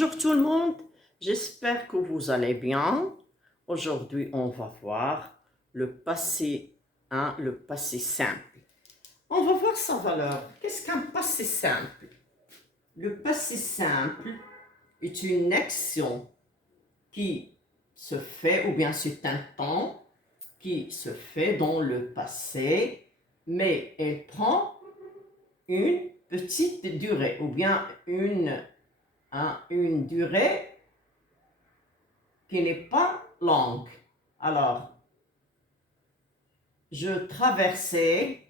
Bonjour tout le monde, j'espère que vous allez bien. Aujourd'hui, on va voir le passé, le passé simple. On va voir sa valeur. Qu'est-ce qu'un passé simple? Le passé simple est une action qui se fait, ou bien c'est un temps qui se fait dans le passé, mais elle prend une petite durée, ou bien une durée qui n'est pas longue. Alors, je traversais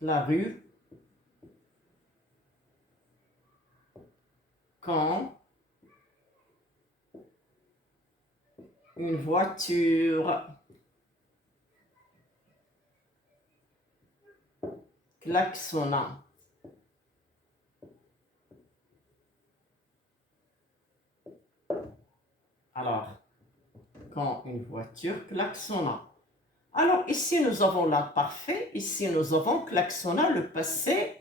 la rue quand une voiture klaxonna. Alors, quand une voiture klaxonna. Alors, ici, nous avons l'imparfait. Ici, nous avons klaxonna, le passé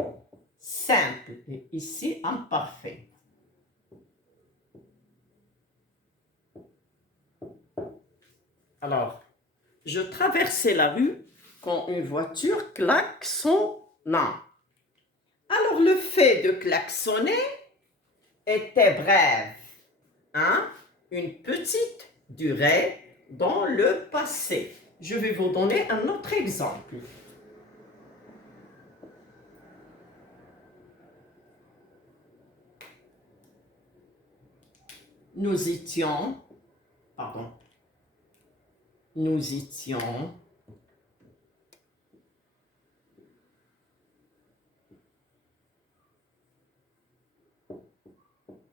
simple. Et ici, imparfait. Alors, je traversais la rue quand une voiture klaxonna. Alors, le fait de klaxonner était bref, une petite durée dans le passé. Je vais vous donner un autre exemple. Nous étions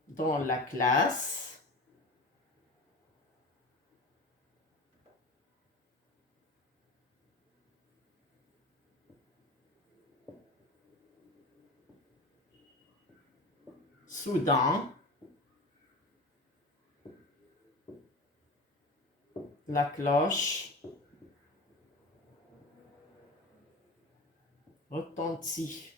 dans la classe soudain la cloche retentit.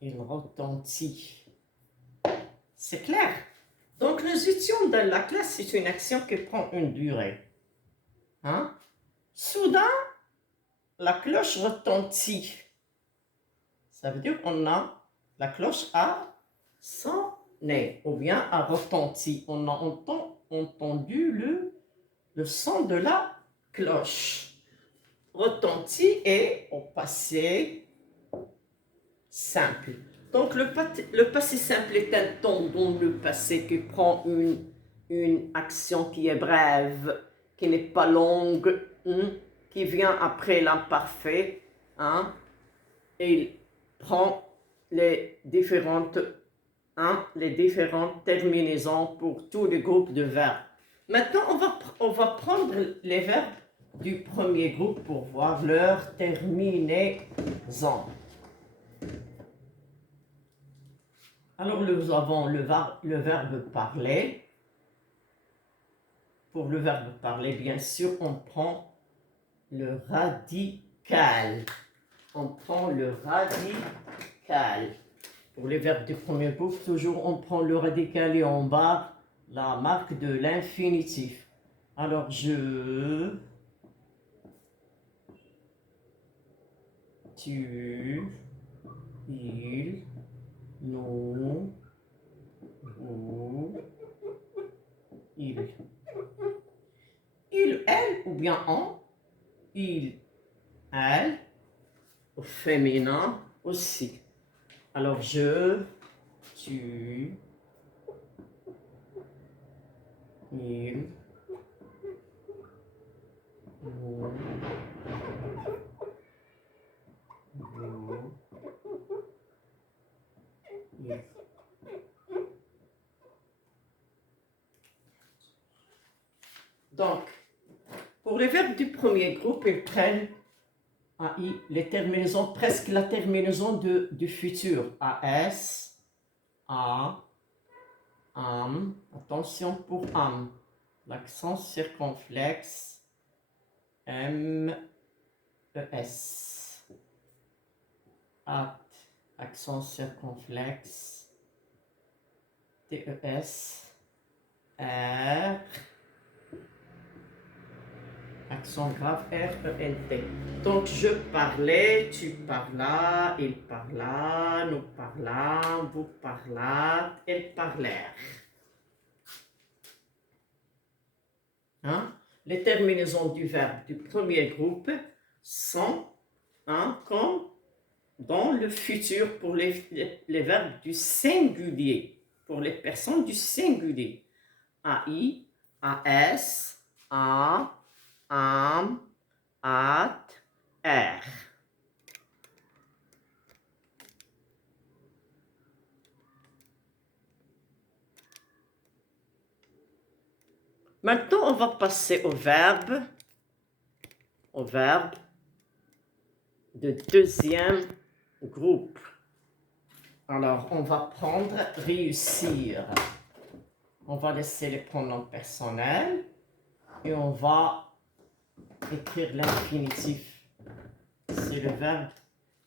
Il retentit. C'est clair? Donc, nous étions dans la classe, c'est une action qui prend une durée. Soudain, la cloche retentit. Ça veut dire qu'on a, la cloche a sonné, ou bien a retenti. On a entendu le son de la cloche. Retentit et au passé simple. Donc, le passé simple est un temps dans le passé qui prend une action qui est brève, qui n'est pas longue, qui vient après l'imparfait, et il prend les différentes terminaisons pour tous les groupes de verbes. Maintenant, on va prendre les verbes du premier groupe pour voir leur terminaison. Alors, nous avons le verbe parler. Pour le verbe parler, bien sûr, on prend le radical. On prend le radical. Pour les verbes du premier groupe, toujours on prend le radical et en bas la marque de l'infinitif. Alors, je, tu, il, nous, vous, il. Il, elle ou bien on. Il, elle, au féminin aussi. Alors, je, tu, il, nous, vous, il. Donc, pour les verbes du premier groupe, ils prennent AI, les terminaisons, presque la terminaison du futur. AS, A, AM. Attention pour AM. L'accent circonflexe, M, E, S. At, accent circonflexe, T, E, S. R, accent grave, R, E, N, T. Donc, je parlais, tu parlas, il parla, nous parlâmes, vous parlâtes, elles parlèrent. Hein? Les terminaisons du verbe du premier groupe sont comme dans le futur pour les verbes du singulier, pour les personnes du singulier. AI, AS, A, AM, AT, R. Maintenant, on va passer au verbe de deuxième groupe. Alors, on va prendre réussir. On va laisser les pronoms personnels et on va écrire l'infinitif. C'est le verbe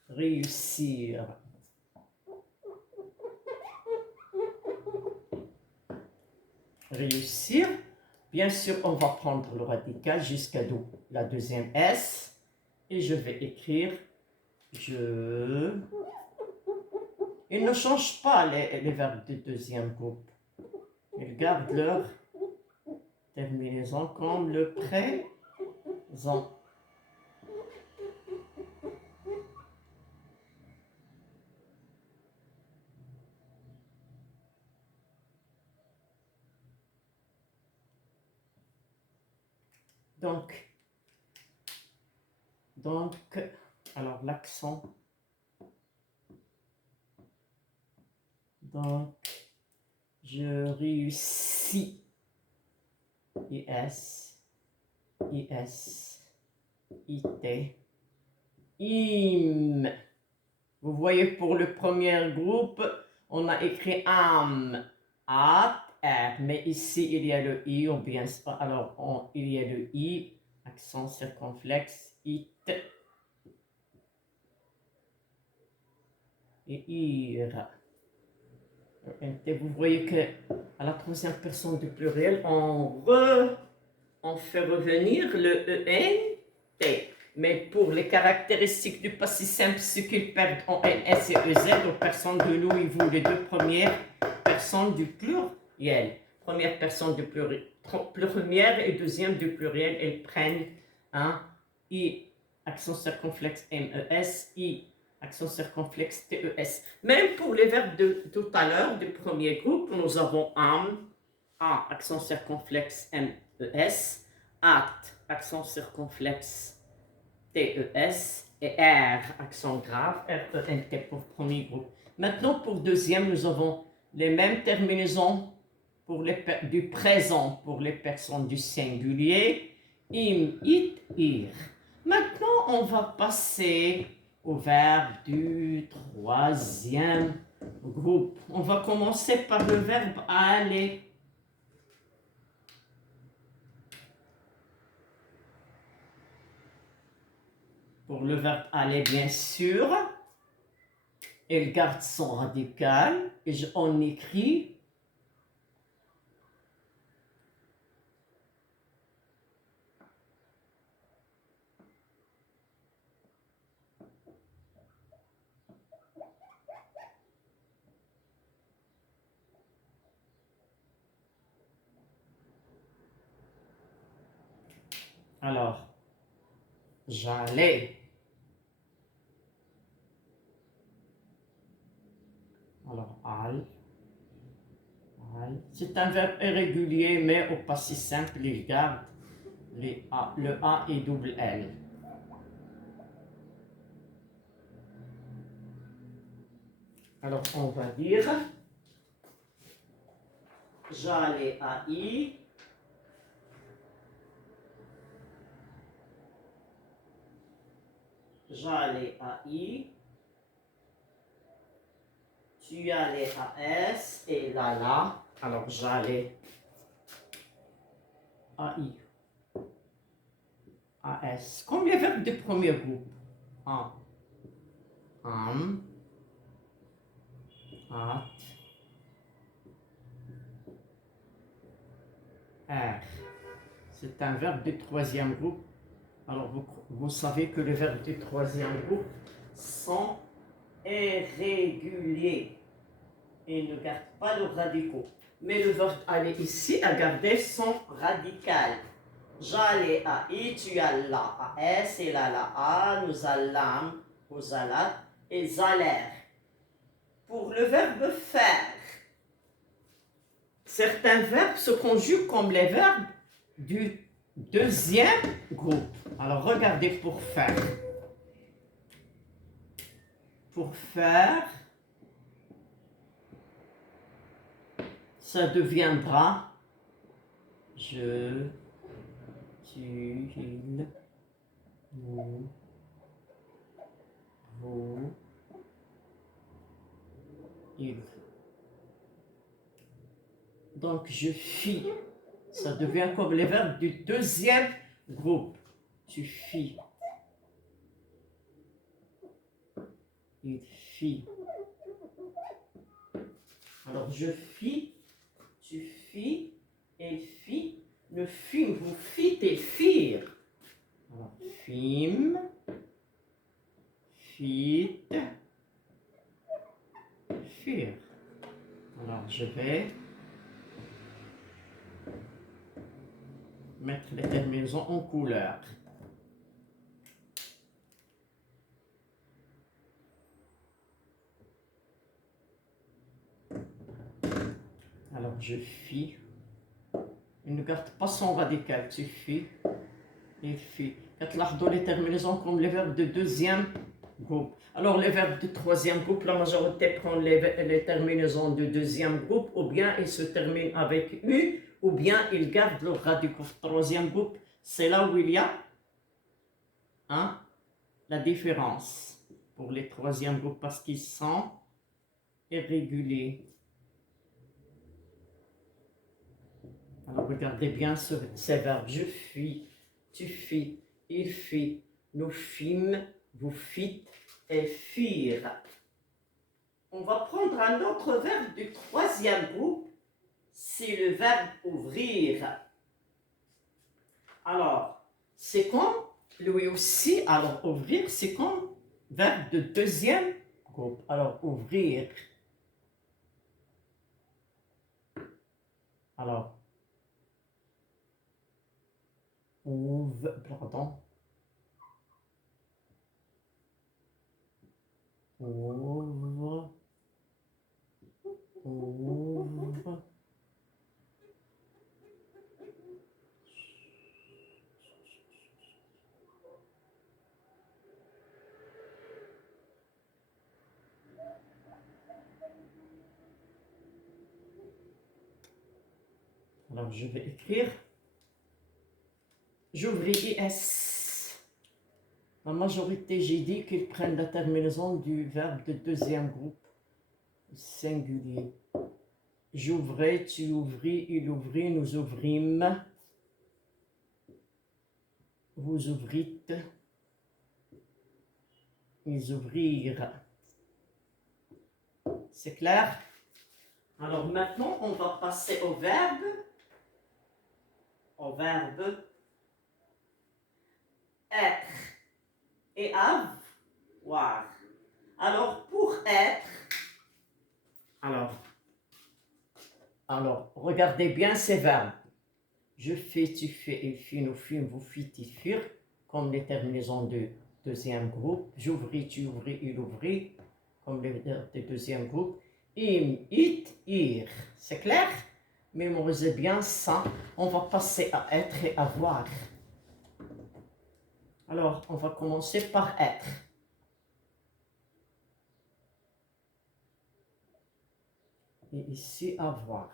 réussir. Réussir. Bien sûr, on va prendre le radical jusqu'à la deuxième S et je vais écrire je. Ils ne changent pas les verbes du deuxième groupe. Ils gardent leur terminaison comme le présent. Donc, alors l'accent. Donc, je réussis. IS, IS, IT, IM. Vous voyez, pour le premier groupe, on a écrit AM, AT, R. Mais ici, il y a le I, ou bien, alors, il y a le I, accent circonflexe, IT, et IR. Et vous voyez que à la troisième personne du pluriel, on fait revenir le EN, T. Mais pour les caractéristiques du passé simple, ce qu'ils perdent en NS et EZ, aux personnes de nous et vous, les deux premières personnes du pluriel. Première personne du pluriel, première et deuxième du pluriel, elles prennent un I, accent circonflexe MES, I, accent circonflexe TES. Même pour les verbes de tout à l'heure, du premier groupe, nous avons AM, A, accent circonflexe MES, AT, accent circonflexe TES, et R, accent grave, RENT pour premier groupe. Maintenant, pour deuxième, nous avons les mêmes terminaisons pour du présent pour les personnes du singulier, im, it, ir. Maintenant, on va passer au verbe du troisième groupe. On va commencer par le verbe aller. Pour le verbe aller, bien sûr, il garde son radical et on écrit alors j'allais. Alors, al. C'est un verbe irrégulier, mais au passé simple, il garde le A et double L. Alors, on va dire j'allais à I. j'allais à I, tu allais à S et là. Alors j'allais à I, à S. Comme les verbes du premier groupe. En, at, R. C'est un verbe du troisième groupe. Alors vous savez que les verbes du troisième groupe sont irréguliers et ne gardent pas leurs radicaux. Mais le verbe aller ici a gardé son radical. J'allais à I, tu allais à S, et là à, nous allâmes, vous allâtes, et allèrent. Pour le verbe faire, certains verbes se conjuguent comme les verbes du deuxième groupe. Alors regardez pour faire. Pour faire, ça deviendra je, tu, il, nous, vous, il. Donc je fis. Ça devient comme les verbes du deuxième groupe. Tu fis. Il fit. Alors je fis, tu fis, elle fit, nous fîmes, vous fîtes et firent. Alors fîmes, fites, firent. Alors je vais mettre les terminaisons en couleur. Alors je fis. Il ne garde pas son radical. Tu fis, il fit. Quand les terminaisons comme les verbes de deuxième groupe. Alors les verbes de troisième groupe, la majorité prend les terminaisons de deuxième groupe, ou bien ils se terminent avec U, ou bien ils gardent leurs radicaux. Troisième groupe, c'est là où il y a la différence pour les troisièmes groupes parce qu'ils sont irréguliers. Alors regardez bien ces verbes. Je fis, tu fis, il fit, nous fîmes, vous fîtes et firent. On va prendre un autre verbe du troisième groupe, c'est le verbe ouvrir. Alors, c'est comme lui aussi, alors ouvrir, c'est comme verbe de deuxième groupe. Alors, ouvrir. Alors, pardon. Ouvre. Ouvre. Alors, je vais écrire. J'ouvris IS. La majorité, j'ai dit qu'ils prennent la terminaison du verbe de deuxième groupe singulier. J'ouvrais, tu ouvris, il ouvrit, nous ouvrîmes. Vous ouvrîtes. Ils ouvrirent. C'est clair? Alors maintenant, on va passer au verbe. Au verbe être et avoir. Alors, pour être, alors, regardez bien ces verbes. Je fais, tu fais, il fit, nous fîmes, vous fîtes, ils firent, comme les terminaisons de deuxième groupe. J'ouvris, tu ouvris, il ouvrit, comme les verbes de deuxième groupe. Im, it, ir. C'est clair? Mémorisez bien ça. On va passer à être et avoir. Alors, on va commencer par être. Et ici, avoir.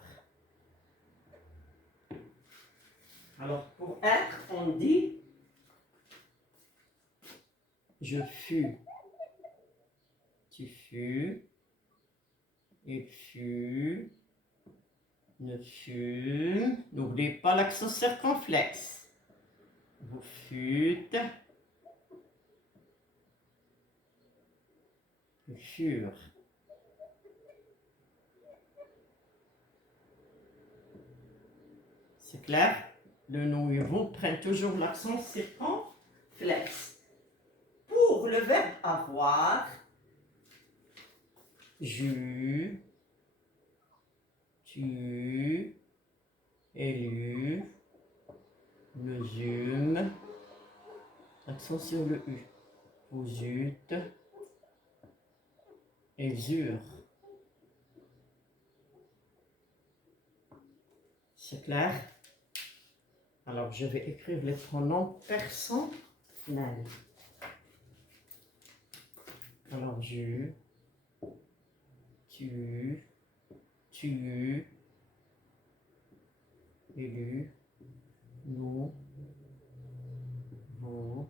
Alors, pour être, on dit Je fus. Tu fus. Il fut. Ne fut. N'oubliez pas l'accent circonflexe. Vous fûtes. Ils furent. C'est clair? Le nous et vous prennent toujours l'accent circonflexe. Pour le verbe avoir, j'eus, tu, élu, nous eûmes, accent sur le U, vous eûtes, ils eurent. C'est clair? Alors, je vais écrire les pronoms personnels. Alors, je, tu, élu, nous, vous,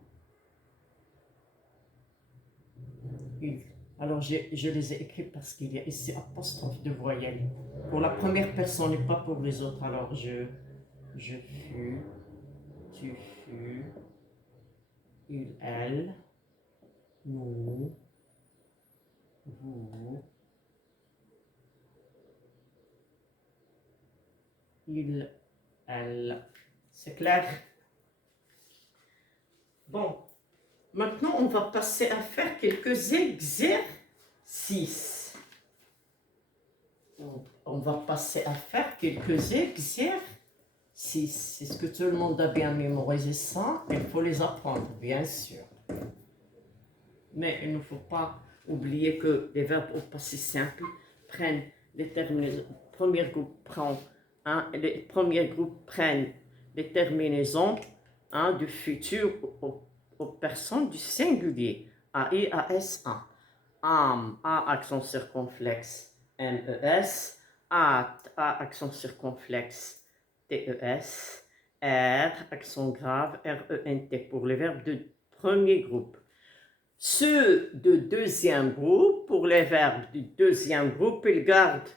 il. Alors, je les ai écrits parce qu'il y a ici apostrophe de voyelle. Pour la première personne et pas pour les autres. Alors, je fus, tu fus, il, elle, nous, vous, il, elle. C'est clair? Bon, maintenant on va passer à faire quelques exercices. On va passer à faire quelques exercices. Est-ce que tout le monde a bien mémorisé ça? Il faut les apprendre, bien sûr. Mais il ne faut pas oublier que les verbes au passé simple prennent les terminaisons. Le premier groupe prend, les premiers groupes prennent les terminaisons du futur aux personnes du singulier. AI, AS, A. Âme, A accent circonflexe, MES. Hâte, A accent circonflexe, TES. R accent grave, RENT pour les verbes de premier groupe. Ceux de deuxième groupe, pour les verbes du deuxième groupe, ils gardent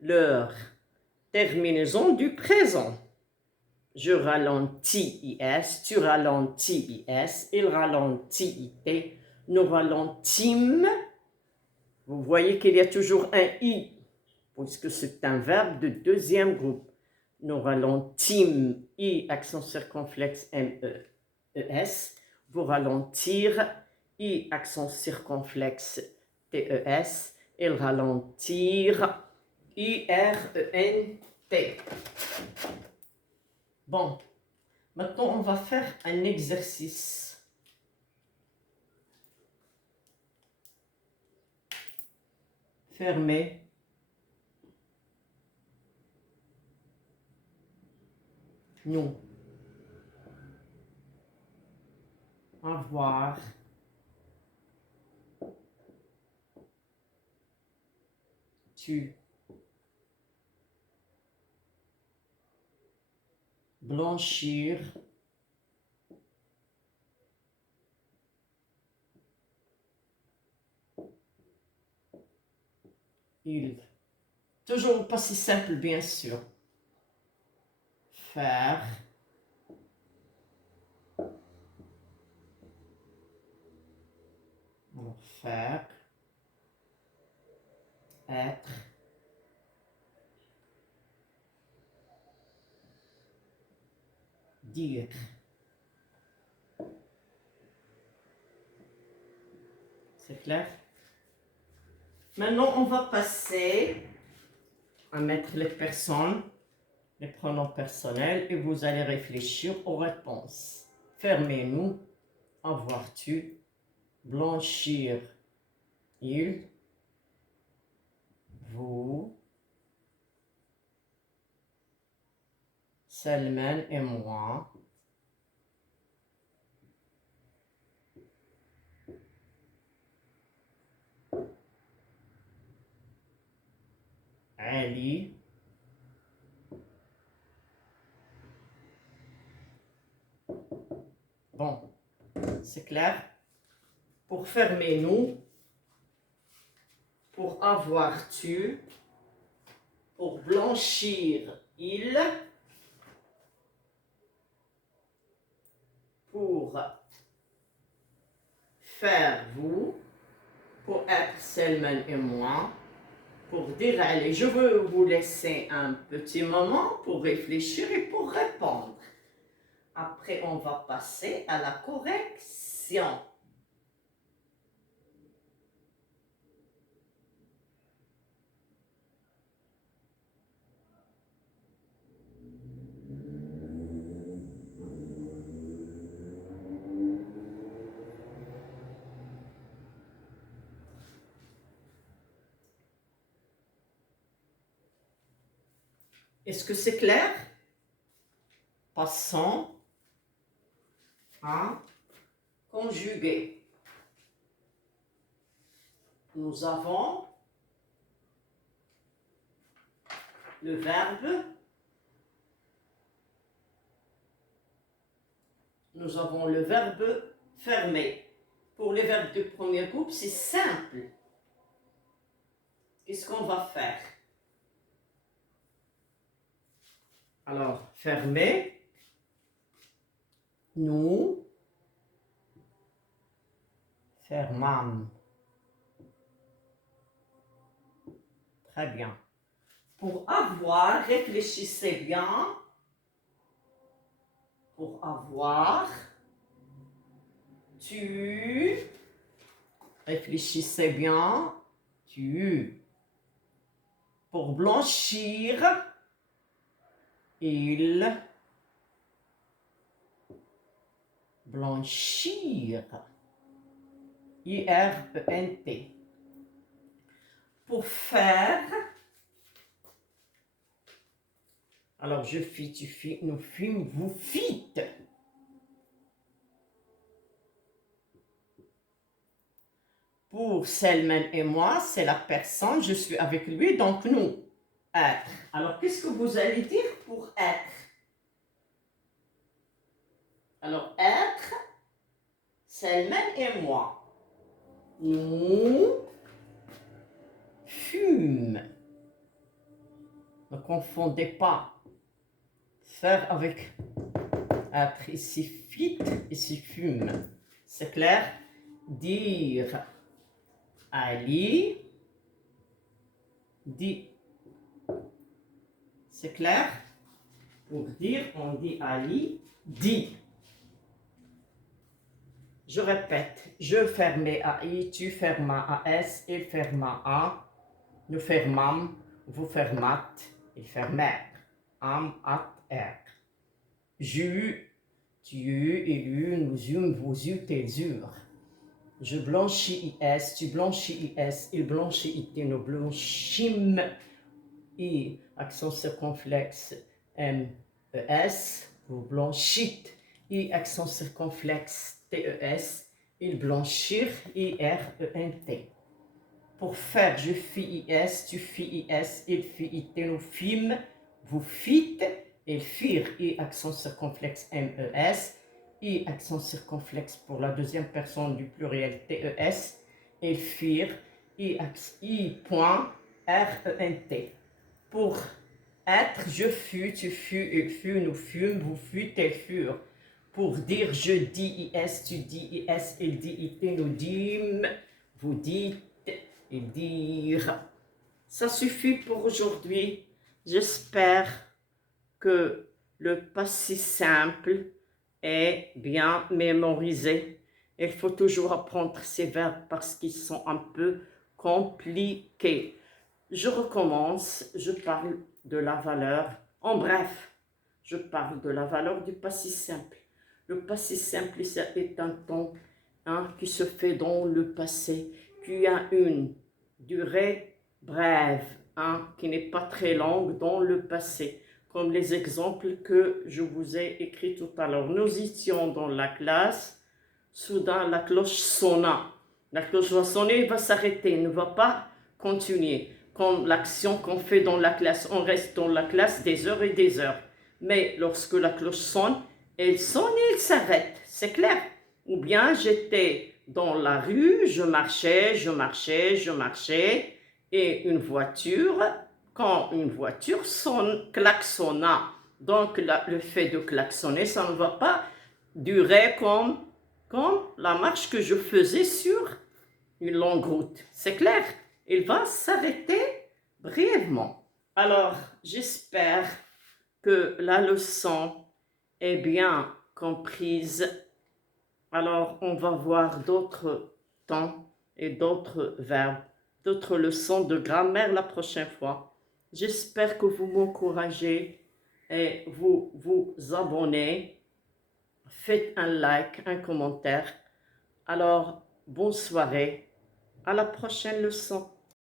leur terminaison du présent. Je ralentis, IS, tu ralentis, IS, il ralentit, IT, nous ralentîmes. Vous voyez qu'il y a toujours un I, puisque c'est un verbe de deuxième groupe. Nous ralentîmes, I, accent circonflexe, MES, vous ralentir, I, accent circonflexe, TES, il ralentir, IRENT. Bon, maintenant on va faire un exercice. Fermez. Nous. Avoir. Tu. Blanchir. Il. Toujours pas si simple, bien sûr. Faire. Alors, faire. Être. Dire. C'est clair? Maintenant, on va passer à mettre les personnes, les pronoms personnels, et vous allez réfléchir aux réponses. Fermez-nous. Avoir-tu. Blanchir. Il. Vous. Salman et moi. Ali. Bon, c'est clair? Pour fermer nous, pour avoir tu, pour blanchir il, pour faire vous, pour être Selman et moi, pour dire allez, je veux vous laisser un petit moment pour réfléchir et pour répondre. Après, on va passer à la correction. Est-ce que c'est clair? Passons à conjuguer. Nous avons le verbe, nous avons le verbe fermer. Pour les verbes du premier groupe, c'est simple. Qu'est-ce qu'on va faire? Alors, fermer, nous, fermâmes. Très bien. Pour avoir, réfléchissez bien. Pour avoir, tu, réfléchissez bien, tu. Pour blanchir, il, blanchir, I-R-E-N-T. Pour faire, alors je fis, tu fis, nous fîmes, vous fîtes. Pour Selman et moi, c'est la personne, je suis avec lui, donc nous, être. Alors, qu'est-ce que vous allez dire pour être? Alors, être, Selman et moi. Nous fûmes. Ne confondez pas. Faire avec être. Ici, fit, ici, fume. C'est clair? Dire. Ali dit. C'est clair? Pour dire, on dit Ali dit. Je répète, je fermais à I, tu fermas à S, il ferma à, nous fermâmes, vous fermâtes, ils fermèrent. Am, at, er. J'eus, tu eus, il eut, nous eûmes, vous eûtes, ils eurent. Je blanchis IS, tu blanchis IS, il blanchit IT, nous blanchîmes I, accent circonflexe MES, vous blanchîtes I, accent circonflexe TES, il blanchirent IRENT. Pour faire, je fis IS, tu fis IS, il fit IT, nous fîmes, vous fîtes, ils firent I, accent circonflexe MES, I, accent circonflexe pour la deuxième personne du pluriel TES, ils firent I point RENT. Pour être, je fus, tu fus, il fut, nous fûmes, vous fûtes, elles furent. Pour dire, je dis IS, tu dis IS, il dit IT, nous dîmes, vous dites, ils dirent. Ça suffit pour aujourd'hui. J'espère que le passé simple est bien mémorisé. Il faut toujours apprendre ces verbes parce qu'ils sont un peu compliqués. Je recommence, je parle de la valeur, en bref, je parle de la valeur du passé simple. Le passé simple, c'est un temps qui se fait dans le passé, qui a une durée brève, qui n'est pas très longue dans le passé, comme les exemples que je vous ai écrits tout à l'heure. Nous étions dans la classe, soudain la cloche sonna. La cloche va sonner, va s'arrêter, ne va pas continuer. Comme l'action qu'on fait dans la classe, on reste dans la classe des heures et des heures. Mais lorsque la cloche sonne, elle sonne et elle s'arrête, c'est clair. Ou bien j'étais dans la rue, je marchais, et quand une voiture klaxonna, donc le fait de klaxonner, ça ne va pas durer comme la marche que je faisais sur une longue route. C'est clair? Il va s'arrêter brièvement. Alors, j'espère que la leçon est bien comprise. Alors, on va voir d'autres temps et d'autres verbes, d'autres leçons de grammaire la prochaine fois. J'espère que vous m'encouragez et vous vous abonnez. Faites un like, un commentaire. Alors, bonne soirée. À la prochaine leçon.